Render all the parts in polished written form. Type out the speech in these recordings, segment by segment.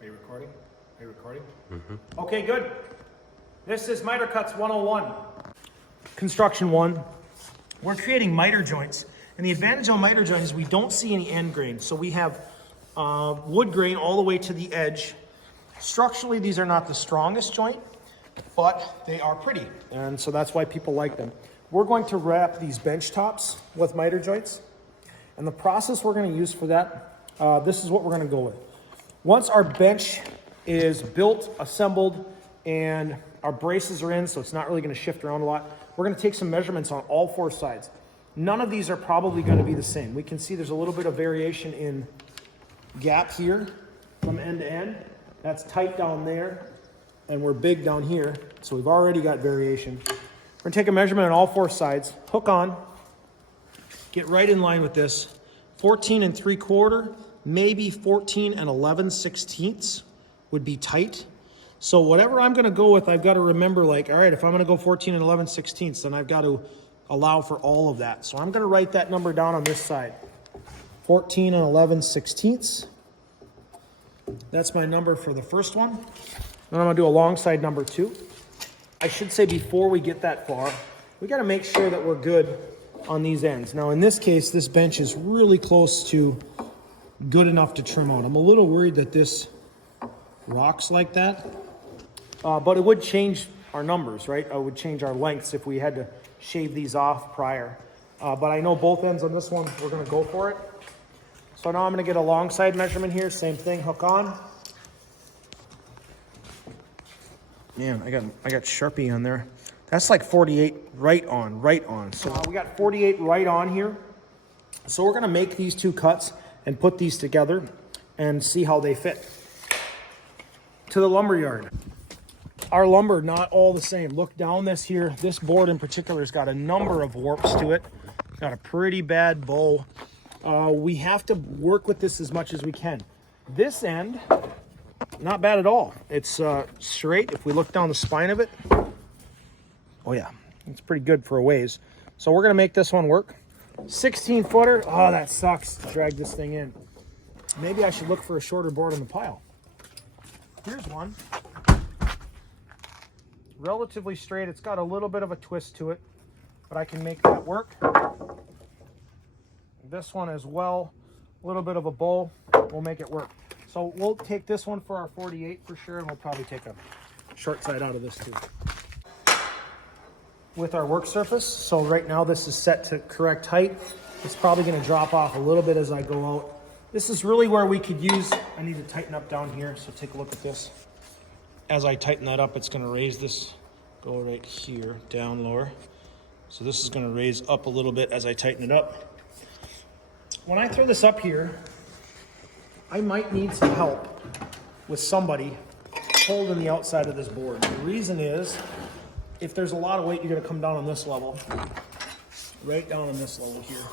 Are you recording? Are you recording? Mm-hmm. Okay, good. This is Miter Cuts 101. Construction 1. We're creating miter joints. And the advantage on miter joint is we don't see any end grain. So we have wood grain all the way to the edge. Structurally, these are not the strongest joint, but they are pretty. And so that's why people like them. We're going to wrap these bench tops with miter joints. And the process we're going to use for that, this is what we're going to go with. Once our bench is built, assembled, and our braces are in, so it's not really going to shift around a lot, we're going to take some measurements on all 4 sides. None of these are probably going to be the same. We can see there's a little bit of variation in gap here from end to end. That's tight down there, and we're big down here, so we've already got variation. We're going to take a measurement on all 4 sides, hook on, get right in line with this. 14 3/4, maybe 14 11/16 would be tight. So whatever I'm going to go with, I've got to remember, like, all right, if I'm going to go 14 11/16, then I've got to allow for all of that. So I'm going to write that number down on this side. 14 11/16. That's my number for the first one. Then I'm going to do a long side number 2. I should say before we get that far, we got to make sure that we're good on these ends. Now in this case, this bench is really close to good enough to trim out. I'm a little worried that this rocks like that, but it would change our numbers, right? It would change our lengths if we had to shave these off prior. But I know both ends on this one, we're going to go for it. So now I'm going to get a long side measurement here. Same thing, hook on. Man, I got Sharpie on there. That's like 48 right on. So we got 48 right on here. So we're going to make these 2 cuts and put these together and see how they fit. To the lumber yard. Our lumber, not all the same. Look down this here. This board in particular has got a number of warps to it. It's got a pretty bad bow. We have to work with this as much as we can. This end, not bad at all. It's straight. If we look down the spine of it, oh yeah, it's pretty good for a ways. So we're going to make this one work. 16 footer. Oh, that sucks to drag this thing in. Maybe I should look for a shorter board in the pile. Here's one. Relatively straight. It's got a little bit of a twist to it, but I can make that work. This one as well. A little bit of a bow. We'll make it work. So we'll take this one for our 48 for sure, and we'll probably take a short side out of this too. With our work surface, so right now this is set to correct height. It's probably going to drop off a little bit as I go out. This is really where we could use, I need to tighten up down here, so take a look at this. As I tighten that up, it's going to raise this, go right here, down lower. So this is going to raise up a little bit as I tighten it up. When I throw this up here, I might need some help with somebody holding the outside of this board. The reason is, if there's a lot of weight, you're going to come down on this level, right down on this level here.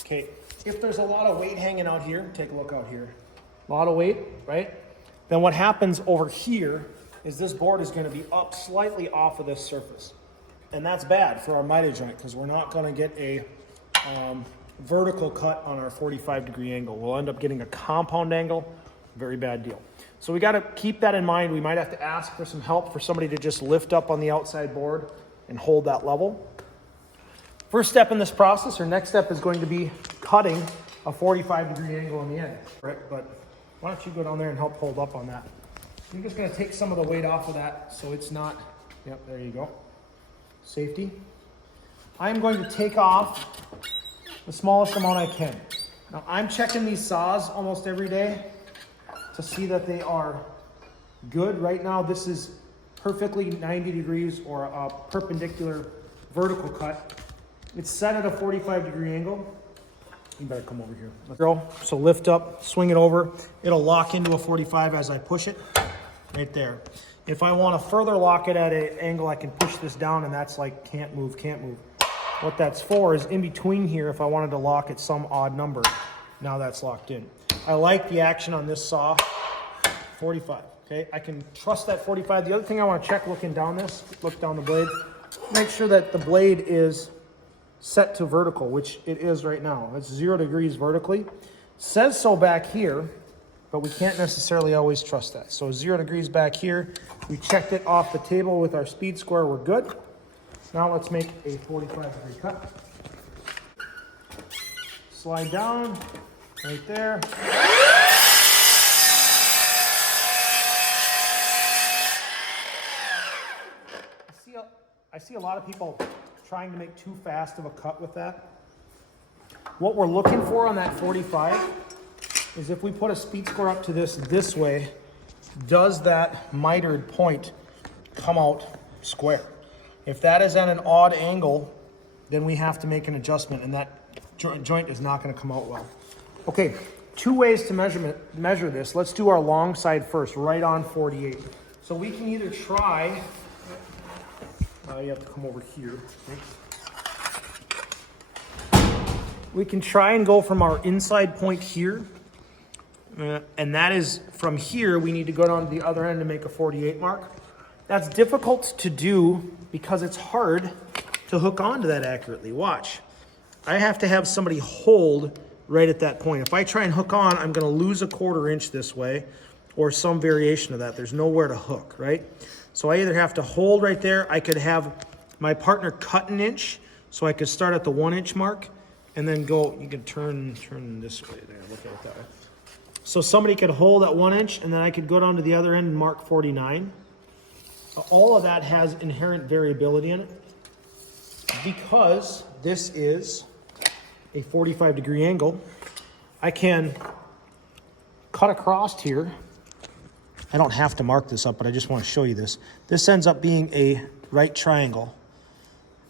Okay, if there's a lot of weight hanging out here, take a look out here. A lot of weight, right? Then what happens over here is this board is going to be up slightly off of this surface. And that's bad for our miter joint because we're not going to get a vertical cut on our 45-degree angle. We'll end up getting a compound angle. Very bad deal. So we got to keep that in mind. We might have to ask for some help for somebody to just lift up on the outside board and hold that level. First step in this process, or next step, is going to be cutting a 45-degree angle in the end. Right? But why don't you go down there and help hold up on that? I'm just going to take some of the weight off of that so it's not, yep, there you go. Safety. I'm going to take off the smallest amount I can. Now I'm checking these saws almost every day to see that they are good. Right now this is perfectly 90 degrees or a perpendicular vertical cut. It's set at a 45-degree angle. You better come over here. Let's go. So lift up, swing it over. It'll lock into a 45 as I push it. Right there. If I want to further lock it at an angle, I can push this down, and that's like can't move, can't move. What that's for is in between here, if I wanted to lock at some odd number, now that's locked in. I like the action on this saw, 45, okay? I can trust that 45. The other thing I want to check looking down this, look down the blade, make sure that the blade is set to vertical, which it is right now. It's 0 degrees vertically. Says so back here, but we can't necessarily always trust that. So 0 degrees back here. We checked it off the table with our speed square. We're good. Now let's make a 45-degree cut. Slide down right there. I see a lot of people trying to make too fast of a cut with that. What we're looking for on that 45 is if we put a speed square up to this way, does that mitered point come out square? If that is at an odd angle, then we have to make an adjustment, and that joint is not going to come out well. Okay, 2 ways to measure this. Let's do our long side first, right on 48. So we can either try, you have to come over here. We can try and go from our inside point here, and that is from here, we need to go down to the other end to make a 48 mark. That's difficult to do because it's hard to hook onto that accurately. Watch. I have to have somebody hold right at that point. If I try and hook on, I'm going to lose a 1/4 inch this way or some variation of that. There's nowhere to hook, right? So I either have to hold right there. I could have my partner cut 1 inch, so I could start at the 1 inch mark and then go. You can turn this way there. Look at it that way. So somebody could hold at 1 inch, and then I could go down to the other end and mark 49. All of that has inherent variability in it because this is a 45-degree angle. I can cut across here. I don't have to mark this up, but I just want to show you this. This ends up being a right triangle.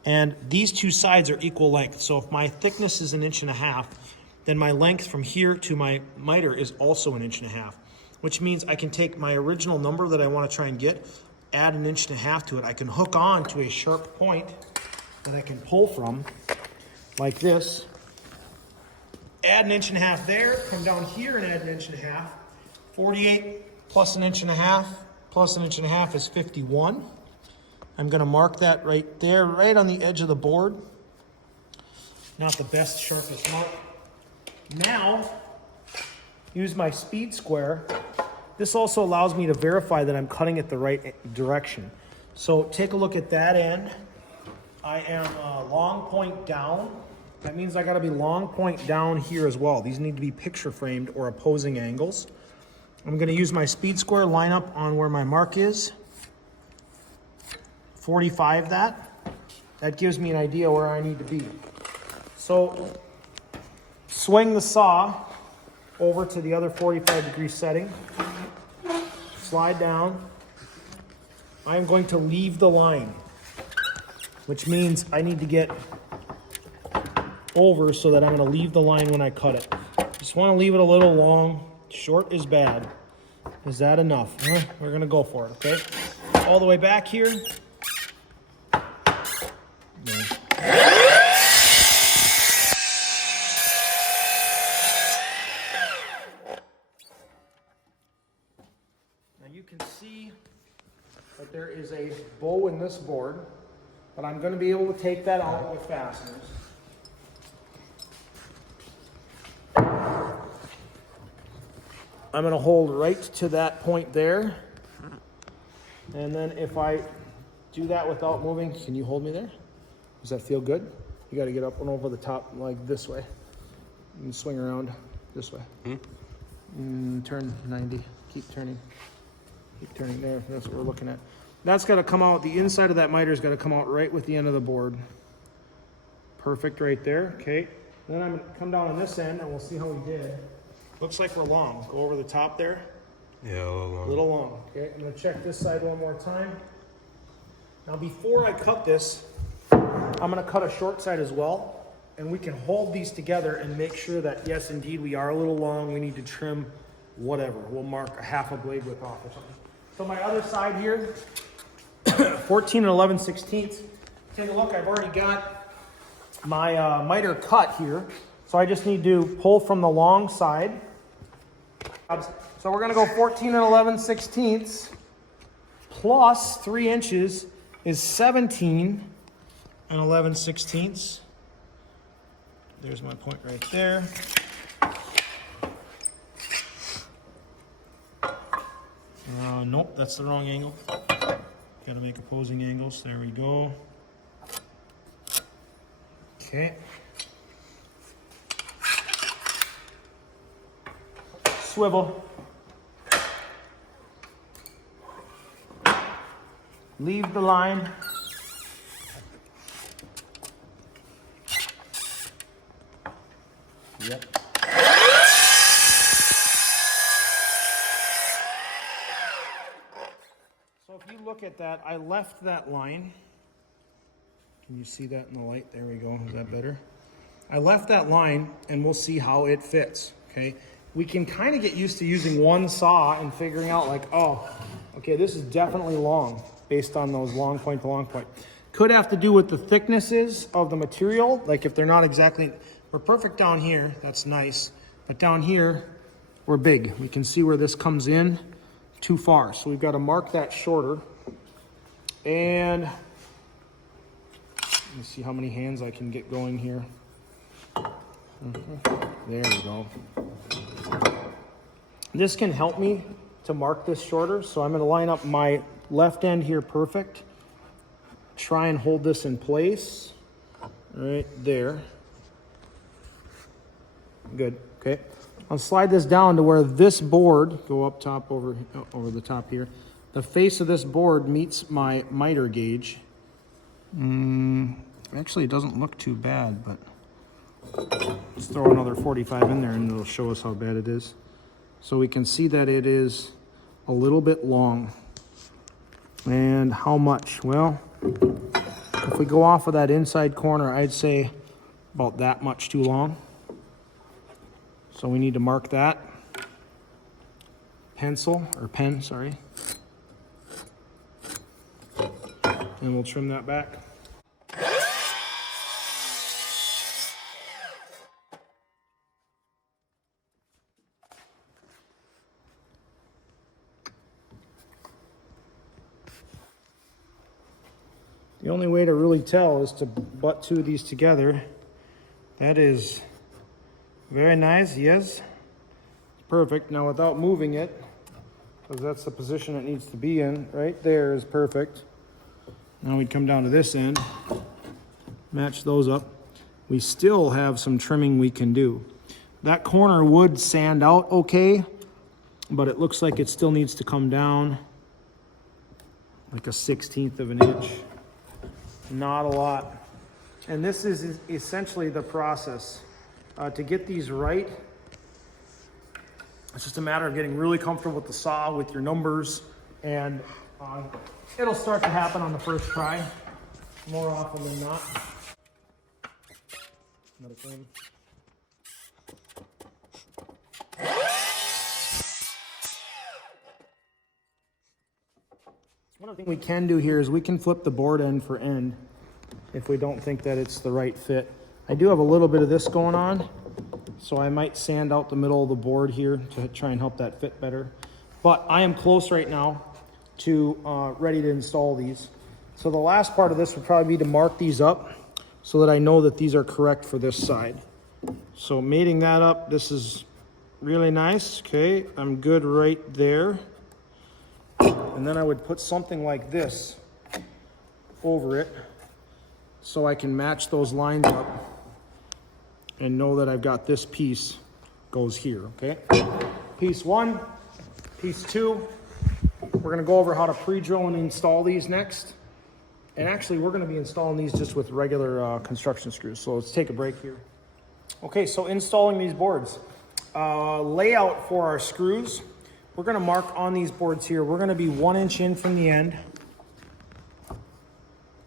And these 2 sides are equal length. So if my thickness is 1.5 inches, then my length from here to my miter is also 1.5 inches, which means I can take my original number that I want to try and get, add 1.5 inches to it. I can hook on to a sharp point that I can pull from, like this. Add 1.5 inches there, come down here and add 1.5 inches. 48 plus 1.5 inches plus 1.5 inches is 51. I'm going to mark that right there, right on the edge of the board. Not the best, sharpest mark. Now, use my speed square. This also allows me to verify that I'm cutting it the right direction. So take a look at that end. I am long point down. That means I got to be long point down here as well. These need to be picture framed or opposing angles. I'm going to use my speed square, line up on where my mark is. 45 that. That gives me an idea where I need to be. So swing the saw over to the other 45-degree setting. Slide down. I'm going to leave the line, which means I need to get over so that I'm going to leave the line when I cut it. Just want to leave it a little long. Short is bad. Is that enough? We're going to go for it, okay? All the way back here. Now you can see that there is a bow in this board, but I'm going to be able to take that out with fasteners. I'm going to hold right to that point there. And then if I do that without moving, can you hold me there? Does that feel good? You got to get up and over the top like this way. And swing around this way. Turn 90. Keep turning. Keep turning there. That's what we're looking at. That's got to come out. The inside of that miter's got to come out right with the end of the board. Perfect right there. Okay. Then I'm going to come down on this end and we'll see how we did. Looks like we're long. Go over the top there. Yeah, a little long. A little long. Okay, I'm going to check this side one more time. Now before I cut this, I'm going to cut a short side as well. And we can hold these together and make sure that, yes, indeed, we are a little long. We need to trim whatever. We'll mark a half a blade width off or something. So my other side here, 14 and 11/16. Take a look. I've already got my miter cut here. So I just need to pull from the long side. So we're going to go 14 and 11/16 plus 3 inches is 17 and 11/16. There's my point right there. Nope, that's the wrong angle. Got to make opposing angles. There we go. Okay. Swivel. Leave the line. Yep. So if you look at that, I left that line. Can you see that in the light? There we go. Is that better? I left that line and we'll see how it fits. Okay. We can kind of get used to using one saw and figuring out like, oh, okay, this is definitely long based on those long point to long point. Could have to do with the thicknesses of the material. Like if they're not exactly, we're perfect down here. That's nice. But down here, we're big. We can see where this comes in too far. So we've got to mark that shorter. And let me see how many hands I can get going here. There we go. This can help me to mark this shorter. So I'm going to line up my left end here perfect. Try and hold this in place right there. Good. Okay. I'll slide this down to where this board, go up top over the top here. The face of this board meets my miter gauge. Actually, it doesn't look too bad, but let's throw another 45 in there and it'll show us how bad it is. So we can see that it is a little bit long. And how much? Well, if we go off of that inside corner, I'd say about that much too long. So we need to mark that. Pencil, or pen, sorry. And we'll trim that back. The only way to really tell is to butt two of these together. That is very nice, yes. Perfect. Now without moving it, because that's the position it needs to be in, right there is perfect. Now we'd come down to this end, match those up. We still have some trimming we can do. That corner would sand out okay, but it looks like it still needs to come down like a 1/16 of an inch. Not a lot. And this is essentially the process. To get these right, it's just a matter of getting really comfortable with the saw, with your numbers, and it'll start to happen on the first try, more often than not. Another frame. One other thing we can do here is we can flip the board end for end if we don't think that it's the right fit. I do have a little bit of this going on, so I might sand out the middle of the board here to try and help that fit better. But I am close right now to ready to install these. So the last part of this would probably be to mark these up so that I know that these are correct for this side. So mating that up, this is really nice. Okay, I'm good right there. And then I would put something like this over it so I can match those lines up and know that I've got this piece goes here, okay? Piece one, piece two. We're gonna go over how to pre-drill and install these next. And actually, we're gonna be installing these just with regular construction screws. So let's take a break here. Okay, so installing these boards. Layout for our screws. We're gonna mark on these boards here. We're gonna be 1 inch in from the end.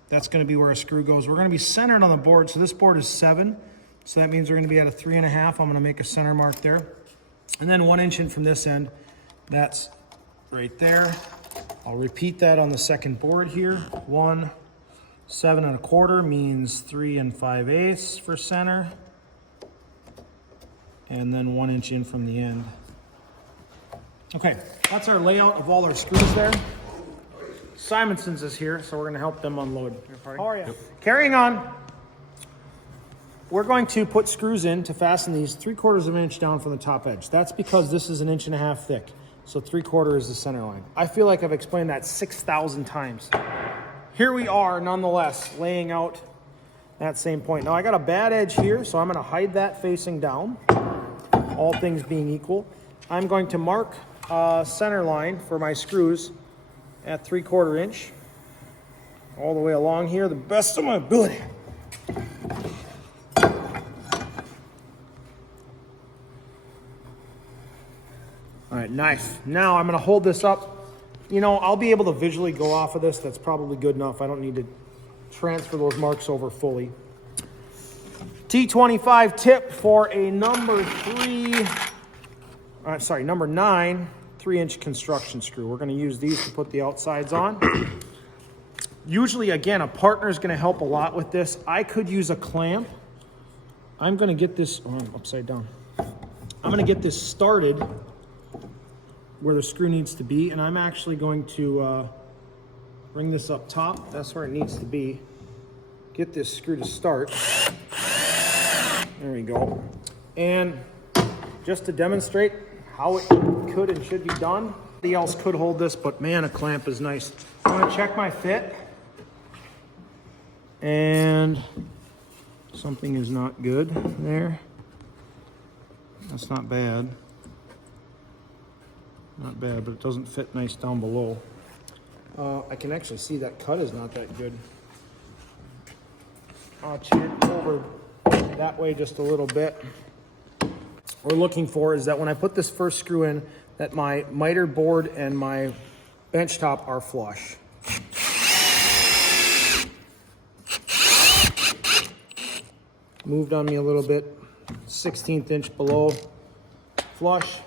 That's gonna be where a screw goes. We're gonna be centered on the board. So this board is 7. So that means we're gonna be at a 3.5. I'm gonna make a center mark there. And then 1 inch in from this end. That's right there. I'll repeat that on the second board here. 1, 7 1/4 means 3 5/8 for center. And then 1 inch in from the end. Okay, that's our layout of all our screws there. Simonson's is here, so we're gonna help them unload. How are you? Yep. Carrying on. We're going to put screws in to fasten these 3/4 of an inch down from the top edge. That's because this is 1.5 inches thick. So 3/4 is the center line. I feel like I've explained that 6,000 times. Here we are, nonetheless, laying out that same point. Now I got a bad edge here, so I'm gonna hide that facing down, all things being equal. I'm going to mark center line for my screws at 3/4 inch, all the way along here, the best of my ability. All right, nice. Now I'm gonna hold this up. You know, I'll be able to visually go off of this. That's probably good enough. I don't need to transfer those marks over fully. T25 tip for a number 9 3-inch construction screw. We're gonna use these to put the outsides on. Usually, again, a partner is gonna help a lot with this. I could use a clamp. I'm gonna get this, oh, I'm upside down. I'm gonna get this started where the screw needs to be, and I'm actually going to bring this up top. That's where it needs to be. Get this screw to start. There we go. And just to demonstrate how it could and should be done, somebody else could hold this, but man, a clamp is nice. I'm gonna check my fit. And something is not good there. That's not bad. Not bad, but it doesn't fit nice down below. I can actually see that cut is not that good. I'll change over that way just a little bit. What we're looking for is that when I put this first screw in, that my miter board and my bench top are flush. Moved on me a little bit, 1/16 inch below, flush.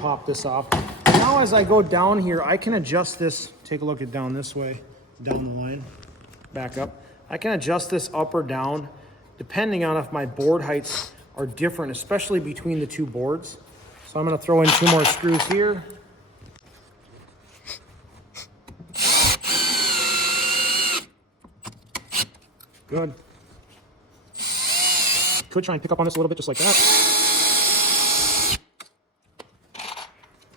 Pop this off. Now as I go down here, I can adjust this. Take a look at down this way, down the line, back up. I can adjust this up or down depending on if my board heights are different, especially between the two boards. So I'm gonna throw in 2 more screws here. Good. Could try and pick up on this a little bit just like that.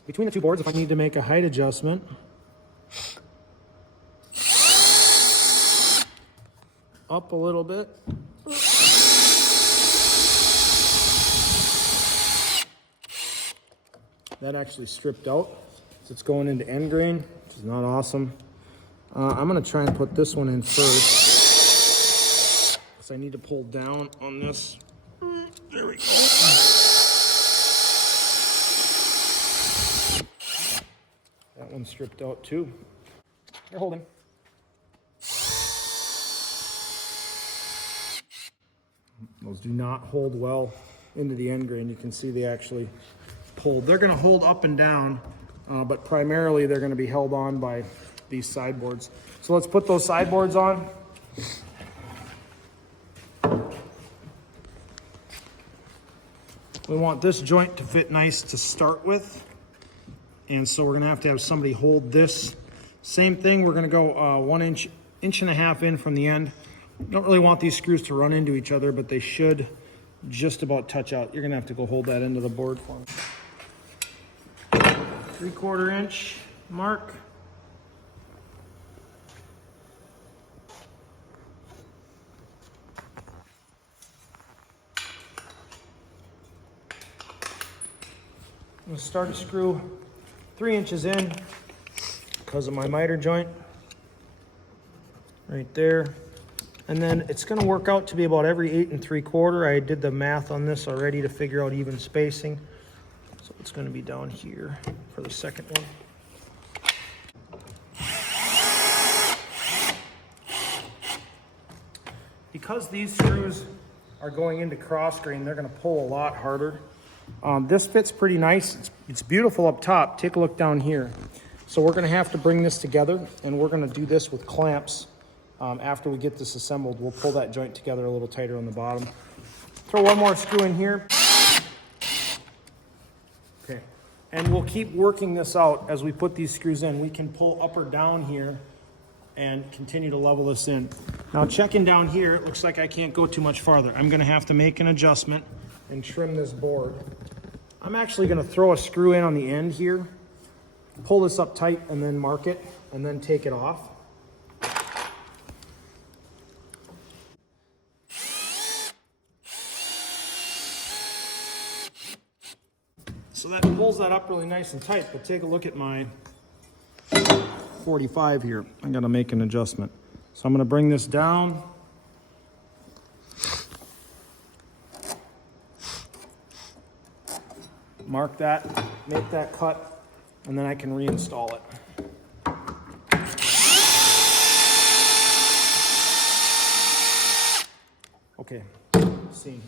Between the two boards, if I need to make a height adjustment, up a little bit. That actually stripped out, so it's going into end grain, which is not awesome. I'm gonna try and put this one in first, because I need to pull down on this. There we go. That one's stripped out too. You're holding. Those do not hold well into the end grain. You can see they actually pulled. They're going to hold up and down, but primarily they're going to be held on by these sideboards. So let's put those sideboards on. We want this joint to fit nice to start with. And so we're gonna have to have somebody hold this. Same thing, we're gonna go 1 inch, 1.5 inches in from the end. Don't really want these screws to run into each other, but they should just about touch out. You're gonna have to go hold that into the board for me. 3/4 inch mark. I'm gonna start a screw 3 inches in because of my miter joint right there. And then it's gonna work out to be about every 8 3/4. I did the math on this already to figure out even spacing. So it's gonna be down here for the second one. Because these screws are going into cross grain, they're gonna pull a lot harder. This fits pretty nice. It's beautiful up top. Take a look down here. So we're gonna have to bring this together, and we're gonna do this with clamps. After we get this assembled, we'll pull that joint together a little tighter on the bottom. Throw one more screw in here. Okay, and we'll keep working this out as we put these screws in. We can pull up or down here and continue to level this in. Now checking down here, it looks like I can't go too much farther. I'm gonna have to make an adjustment and trim this board. I'm actually gonna throw a screw in on the end here pull this up tight and then mark it and then take it off. So that pulls that up really nice and tight, but take a look at my 45 here. I gotta make an adjustment. So I'm gonna bring this down. Mark that, make that cut, and then I can reinstall it. Okay, scene.